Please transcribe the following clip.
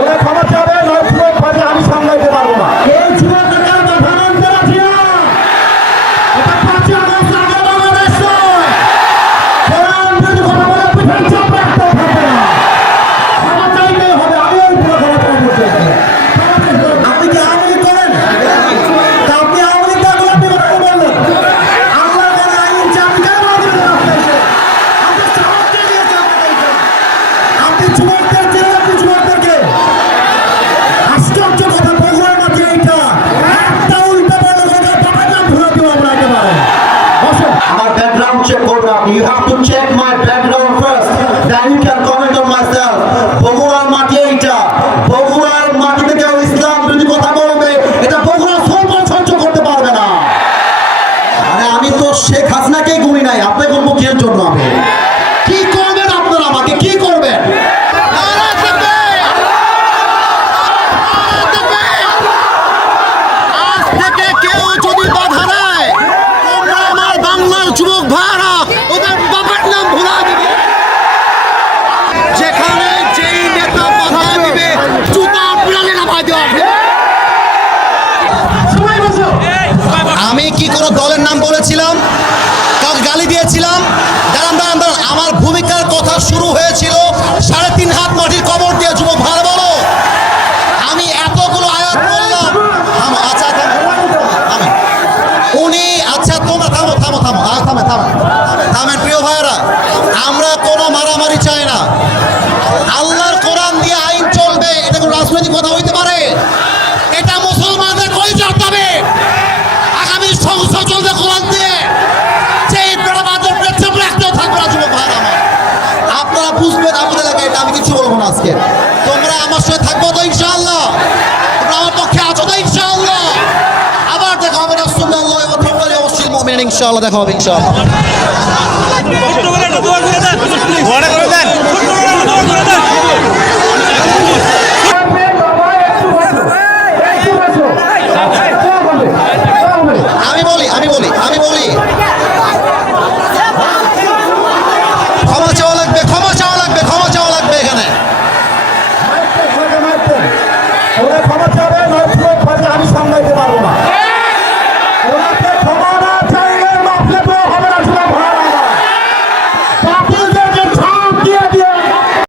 ওরা ক্ষমা চাবে নয় পুরো আমি সামলাইতে পারব না। এই যুবক আমি তো শেখ হাসিনাকেই গুনি নাই আপনাকে বলব কিয়ের জন্য আমি কি করবেন আপনারা আমাকে? কি করবেন? যুবক ওদের বাবার নাম ভুলা দিবে। যেখানে যেই নেতা দিবে জুতা নামাই দেওয়া আমি কি কোনো দলের নাম বলেছিলাম আমার ভূমিকার কথা শুরু হয়েছিল সাড়ে তিন হাত মাটির কবর দিয়ে যুবক ভালো বলো। আমি এতগুলো আয়াত বললাম। আচ্ছা। উনি আচ্ছা তোমরা থামো থামো থামো। আ, থামে থামে। থামেন প্রিয় ভাইয়েরা। আমরা কোনো মারামারি চাই না। আসবেন ইনশাআল্লাহ, দেখা হবে, ইনশাআল্লাহ। আমি বলি আমি বলি আমি বলি। চাওয়া লাগবে চাওয়া লাগবে চাওয়া লাগবে এখানে। আমি সামলাইতে পারব না।